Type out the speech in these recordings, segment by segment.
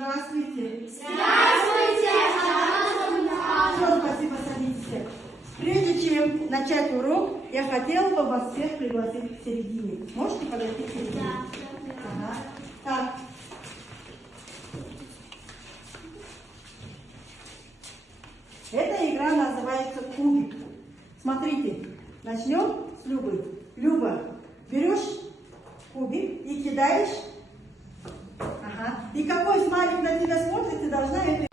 Здравствуйте. Здравствуйте, Все, спасибо, садитесь. Прежде чем начать урок, я хотела бы вас всех пригласить к середине. Можете подойти к середине? Да. Ага. Так. Эта игра называется кубик. Смотрите, начнем с Любы. Люба, берешь кубик и кидаешь. Ага. И какой смайлик на тебя смотрит, ты должна это...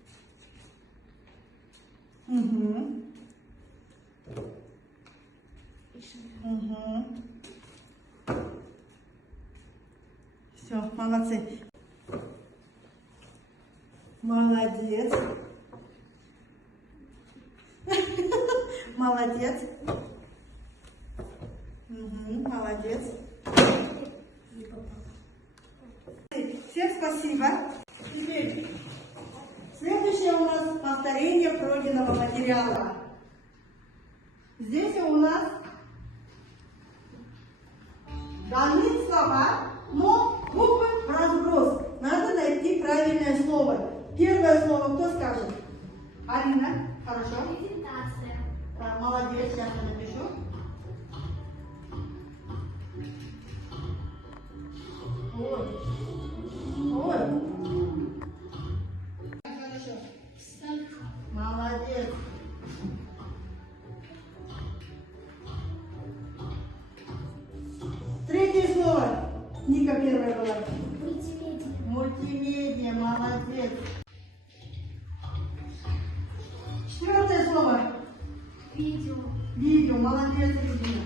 Угу. Угу. Все, молодцы. Молодец. Молодец. Угу, молодец. Всем спасибо. Теперь следующее у нас повторение пройденного материала. Здесь у нас даны слова, но буквы в разброс. Надо найти правильное слово. Первое слово кто скажет? Арина, хорошо? Презентация. Так, молодец, сейчас я напишу. Ой. Ой. Хорошо. Молодец. Третье слово. Ника первая была. Мультимедиа. Мультимедиа, молодец. Четвертое слово. Видео. Видео, молодец, Ирина.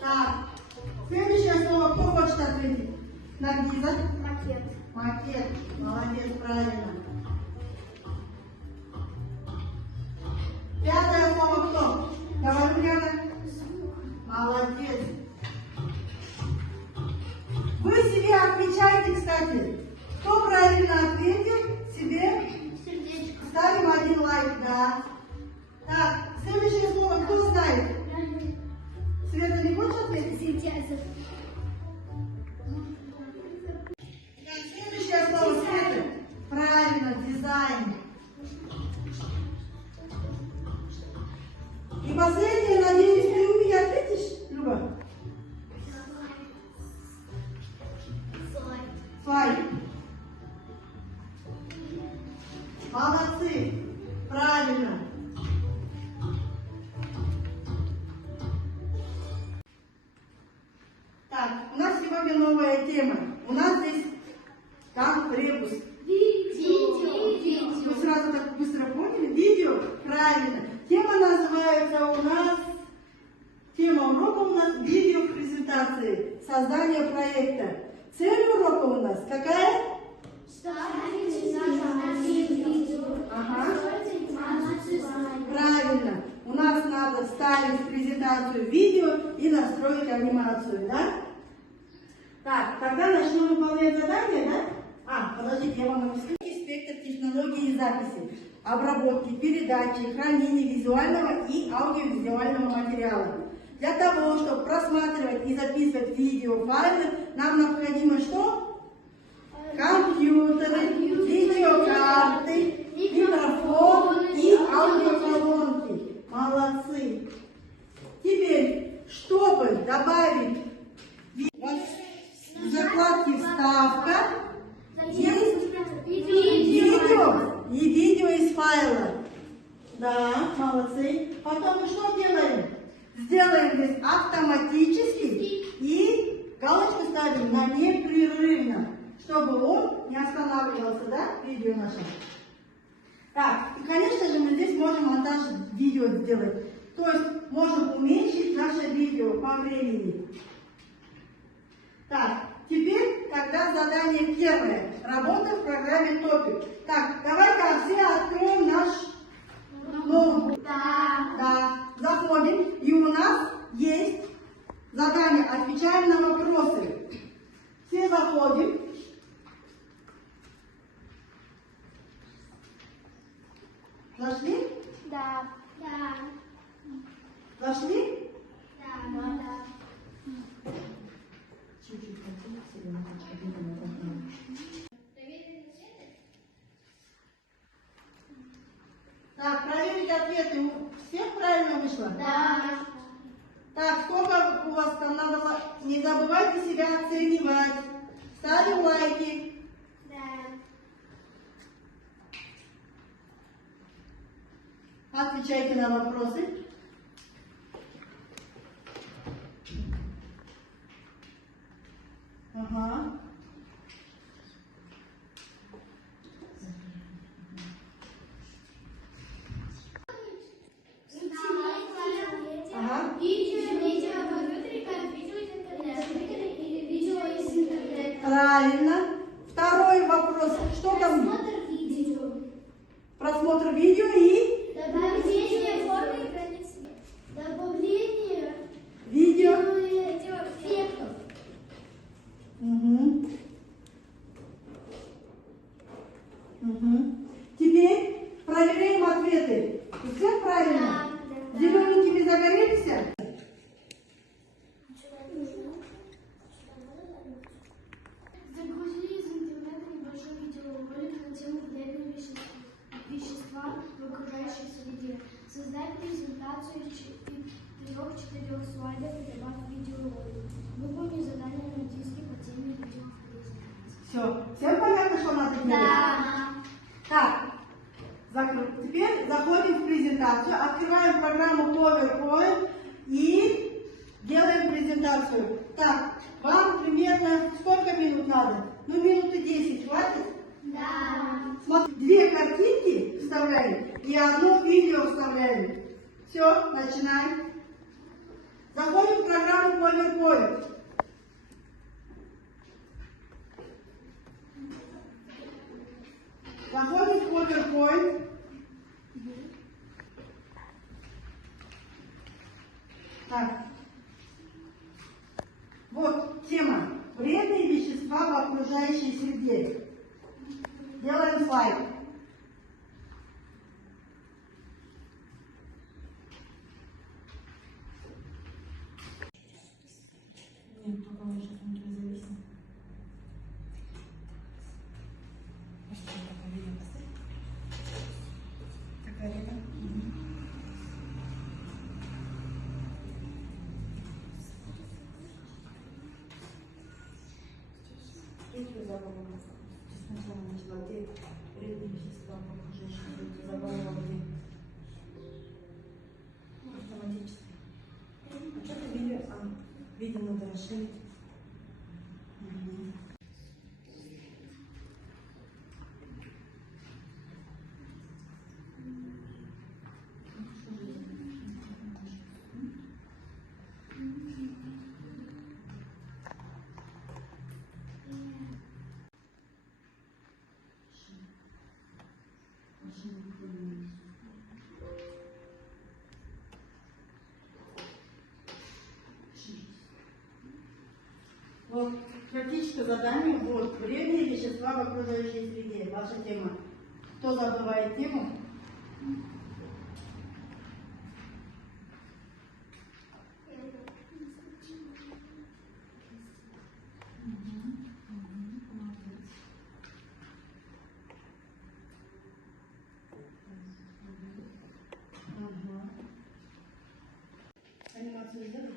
Так, следующее слово, кто хочет ответить? Наргиза? Макет. Макет, молодец, правильно. Пятое слово кто? Говорю, Яна. Молодец. Вы себе отмечайте, кстати. Кто правильно ответил, себе Сердечко. ставим один лайк, да. Так, следующее слово кто знает? Света, не хочешь ответить? Синтеза. Так, следующее слово, Света. Правильно, дизайн. И последнее, надеюсь, ты у меня ответишь, Люба? Слайд. Молодцы. Правильно. Так, у нас сегодня новая тема. У нас здесь там ребус. Видео. Вы сразу так быстро поняли? Видео? Правильно. Тема называется у нас, тема урока у нас видео презентации, создание проекта. Цель урока у нас какая? Ага. Правильно. У нас надо ставить презентацию видео и настроить анимацию, да? Так, тогда начнем выполнять задание, да? Подождите, я вам объясню. Спектр технологий и записи, обработки, передачи, хранения визуального и аудиовизуального материала. Для того, чтобы просматривать и записывать видеофайлы, нам необходимо что? Компьютеры, видеокарты, микрофон и аудиоколонки. Молодцы. Теперь, чтобы добавить в закладке «Вставка», есть видео и видео из файла. Да, молодцы. Потом мы что делаем? Сделаем здесь автоматически и галочку ставим на непрерывно, чтобы он не останавливался, да, видео наше. Так, и конечно же мы здесь можем монтаж видео сделать. То есть можем уменьшить наше видео по времени. Так, теперь тогда задание первое. Работа в программе Топик. Так, давай-ка все откроем наш ноутбук. Да. Заходим. И у нас есть задание. Отвечаем на вопросы. Все заходим. Зашли? Да. Зашли? Да. Чуть-чуть. забывайте себя оценивать. Ставим лайки. Да. Отвечайте на вопросы. Ага. Ага. Видео компьютере, как видео из интернета. Или видео из интернета. Правильно. Второй вопрос. Что там? Просмотр видео. Просмотр видео и Добавление формы границ. Добавление видео. эффектов. Угу. Угу. Теперь проверяем ответы. У всех правильно? Да. Зелененькими загорелись? Загрузи из интернета небольшой видеоролик на тему вредные вещества в окружающей среде. Создать презентацию из 3-4 слайдов и добавь видеоролик. Выполни задание на диске по теме видеопрезентации. Все. Всем понятно, что надо делать? Да. Так. Теперь заходим в презентацию, открываем программу PowerPoint и делаем презентацию. Так, вам примерно сколько минут надо? Ну, минуты 10 хватит? Да. Смотри, 2 картинки вставляем и одно видео вставляем. Все, начинаем. Заходим в программу PowerPoint. Заходим в PowerPoint. Так. Вот тема. Вредные вещества в окружающей среде. Делаем слайд. Нет, пока мы сейчас не зависим. Такая река. Если забыла, сначала начала, где вредные вещества в окружающей среде, забыла где. Автоматически. А что ты видишь? Видео надо расширить. Вот, практическое задание будет вредные вещества в окружающей среде. Ваша тема. Кто забывает тему? Анимацию сделай.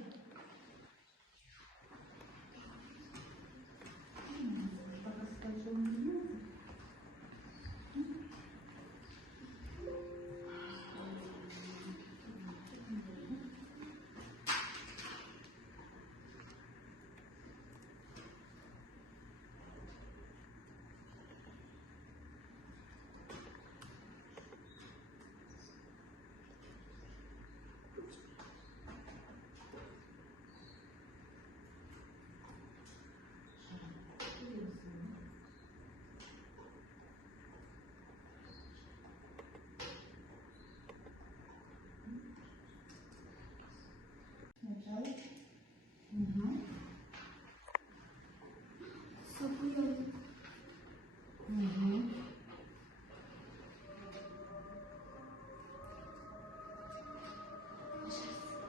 Пока скажу, не надо. Сначала. Угу. Угу.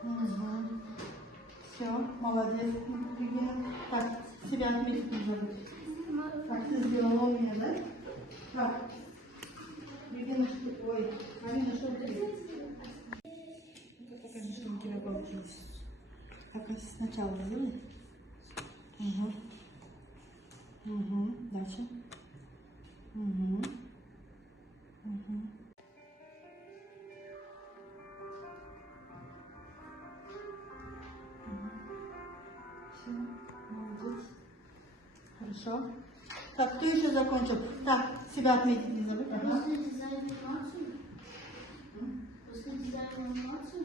Угу. Все, молодец, Регина. Так, себя отметить не забудь. Так, ты сделала у меня, да? Так. Регина, что ты? Ой, Марина, что ты? Покажи, что у тебя получилось. Так, сначала сделай. Дальше. Угу. Угу. Все, молодец. Хорошо. Так, кто еще закончил? Так, себя отметить не забудь. Ага. После дизайна эмоций. После дизайна эмоций.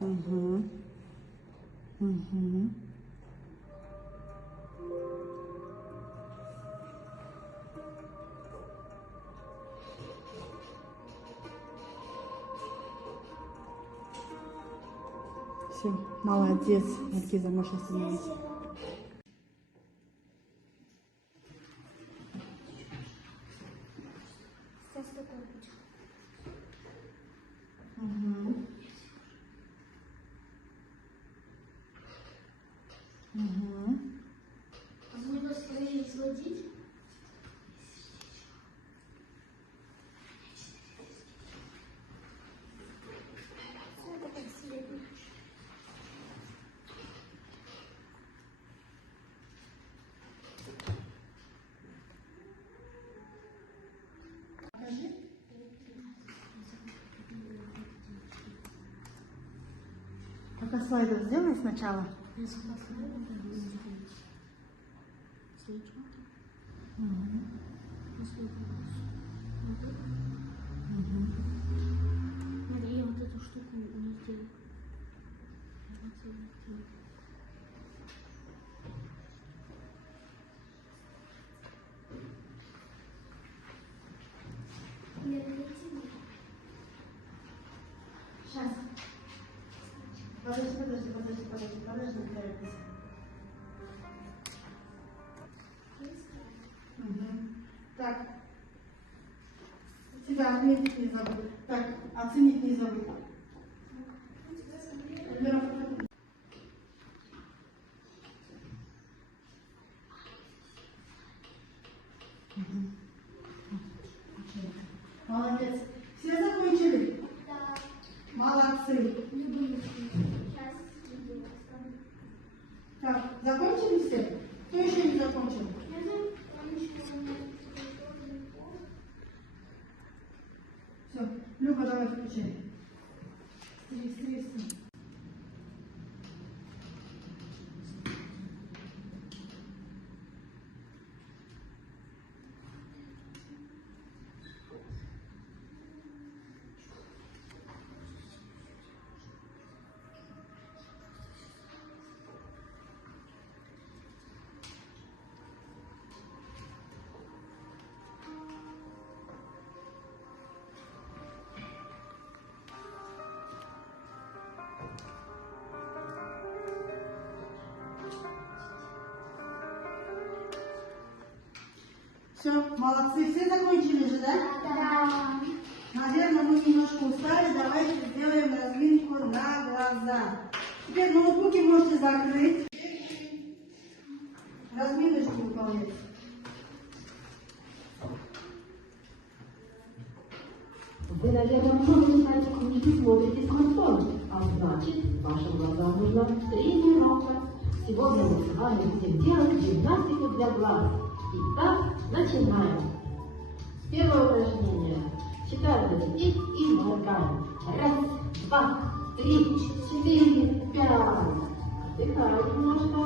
Угу. Угу. Все, молодец. Маркиза, можешь остановиться. Угу. Угу. Буду скорее сводить. Покажи. Пока слайдов сделай сначала. Мария, вот эту штуку не сделай. Сейчас. Подожди, не торопись. Угу. Так. Себя отметить не забудь. Так, оценить не забудь. Молодец. Все закончили? Да. Молодцы. Сейчас. Так, закончили все? Кто еще не закончил? Все, Люба, давай включай. Быстрее. Все, молодцы. Все закончили же, да? Да. Наверное, мы немножко устали. Давайте сделаем разминку на глаза. Теперь ноутбуки можете закрыть. Разминочку выполнять. Вы, наверное, много знаете, как вы смотрите смартфон, а значит, вашим глазам нужна тренировка. Сегодня мы с вами будем делать гимнастику для глаз. Итак, начинаем. Первое упражнение. Читаем на детей и моргаем. 1, 2, 3, 4, 5. Отдыхаем немножко.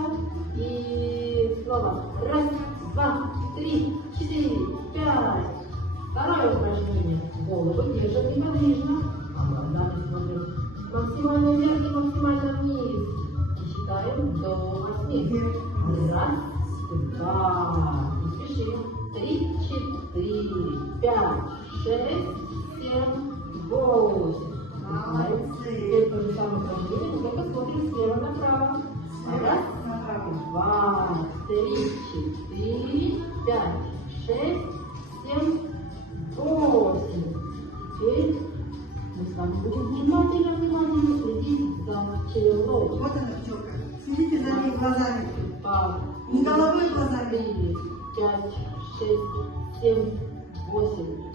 И снова. 1, 2, 3, 4, 5. Второе упражнение. Голову держим неподвижно, а глазами смотрим максимально вверх и максимально вниз. И считаем до 8. 1, 2, не спешим. 3, 4, 5, 6, 7, 8. Молодцы. Теперь то же самое упражнение, только смотрим слева направо. 1, 2, 3, 4, 5, 6, 7, 8. Теперь мы с вами будем внимательно следить за челом. Вот она, пчелка. Следите за ней глазами. Не Не головой, а глазами. 4, 5, 6, 7, 8.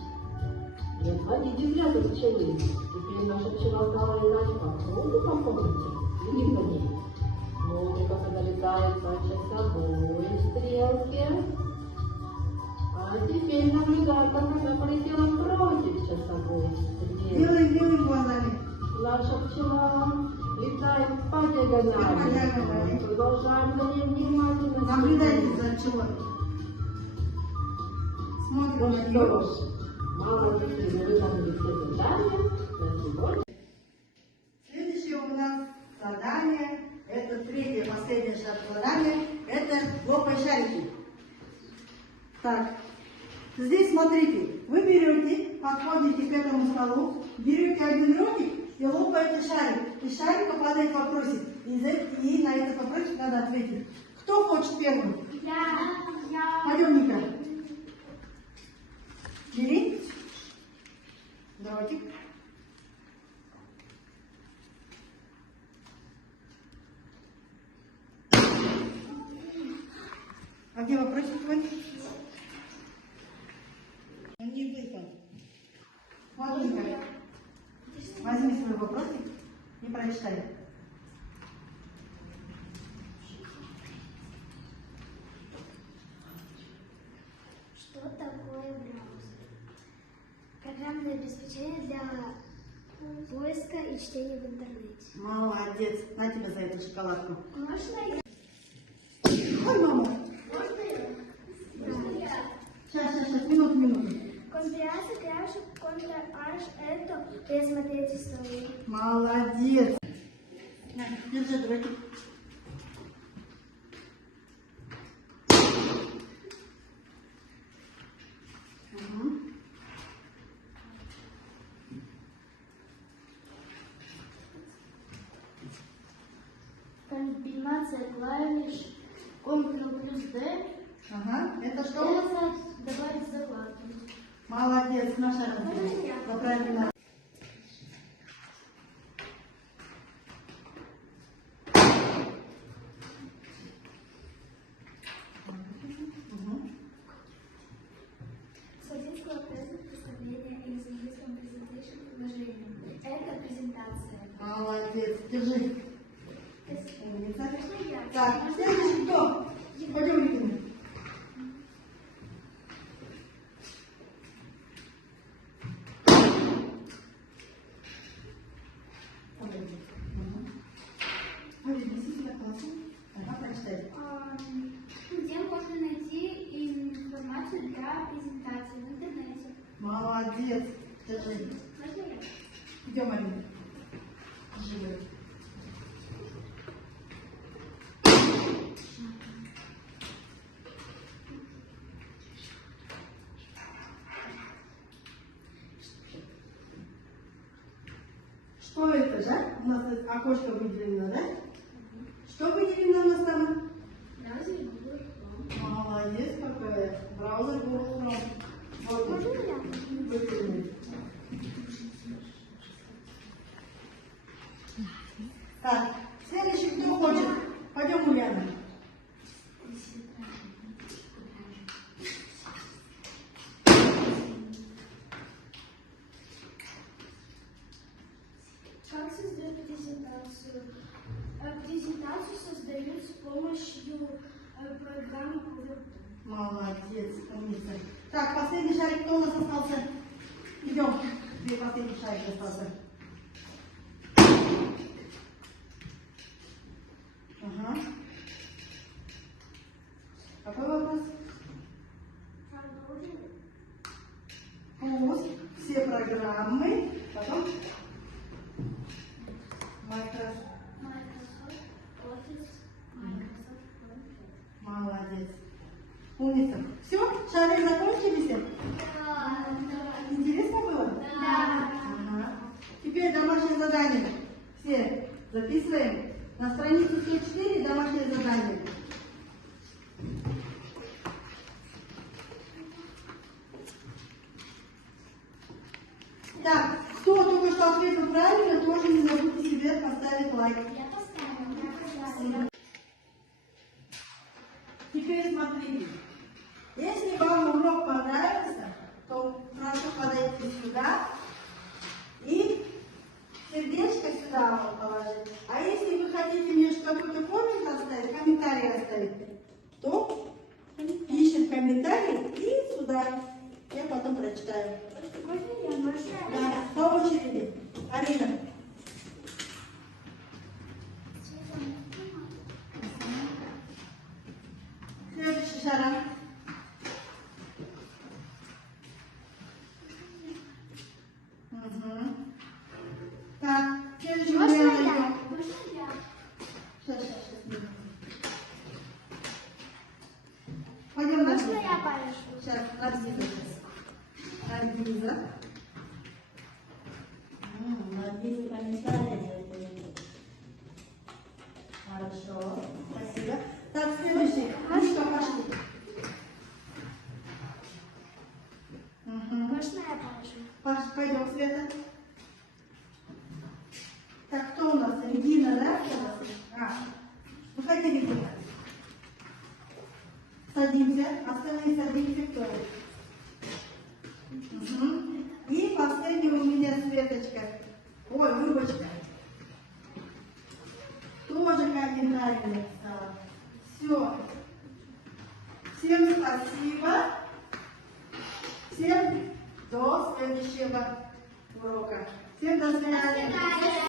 Не отводите взгляд от пчелы. Теперь наша пчела стала летать по кругу, помните? Следим за ней. с собой. Делаем глазами. Наша пчела летает по диагонали. По диагонали. Продолжаем за ней внимательно. Наблюдайте за пчелой. Смотрим на Ну нее. что ж, молодцы, вы выполнили все задания на сегодня. Следующее у нас задание, это третье, последнее задание, это лопай шарики. Так, здесь смотрите, вы берете, подходите к этому столу, берете один ротик и лопаете шарик. Из шарика падает вопросик, и на этот вопросик надо ответить. Кто хочет первым? Я. Пойдем, Ника. Бери. Ротик. А где вопросик твой? Он не выпал. Вот, Ника. Возьми свой вопросик и прочитай. Что такое браузер? Программное обеспечение для поиска и чтения в интернете. Молодец. На тебе за эту шоколадку. Можно я? Ой, мама. Можно я? Сейчас, минуту. Конспирация краше конtra аж это пересмотреть историю. Молодец. На, держи, дротик. Угу. Комбинация клавиш Ctrl плюс D. Ага, это что? Это добавить закладку. Молодец, наша правильно. Садинское представление из английского presentation предложения. Это презентация. Молодец, держи. Умница. Можно я? Так, следующий кто? Пойдем, Виктория. Где можно найти информацию для презентации в интернете? Молодец. Держи. Можно я? Идем, Алина. Живы. Что это же? У нас тут окошко выделено, да? Что выделено у нас там? Браузер Google Chrome. Молодец какая. Браузер Google Chrome. Вот Можно он. я? Выделенный. Так, следующий кто хочет? Пойдем, Ульяна. Как создать презентацию? Презентацию создают с помощью программы PowerPoint. Молодец, умница. Так, последний шарик, кто у нас остался? Идем. Где последний шарик остался? Ага. Какой вопрос? Пусть все программы, потом Microsoft. Microsoft Office, Microsoft PowerPoint. Молодец. Умница. Все, шарик закончились? Интересно было? Да. Ага. Теперь домашнее задание. Все записываем. На странице 104 домашнее задание. Так, кто только что ответил правильно, тоже не забудьте себе поставить лайк. Я поставила. Теперь смотрите. Если вам урок понравился, то прошу подойти сюда и сердечко сюда вот положить. А если вы хотите мне какой-то коммент оставить, комментарий оставить, то ищем комментарий и сюда. Я потом прочитаю. Можно я? Можно Пойдем, Света. Так, кто у нас? Регина, да? Ну, хотя Регина. Садимся. Остальные садимся, кто это? Угу. И последняя у меня Светочка. Ой, Любочка. Тоже комментарий написала. Все. Всем спасибо. Всем до следующего урока. Всем до свидания.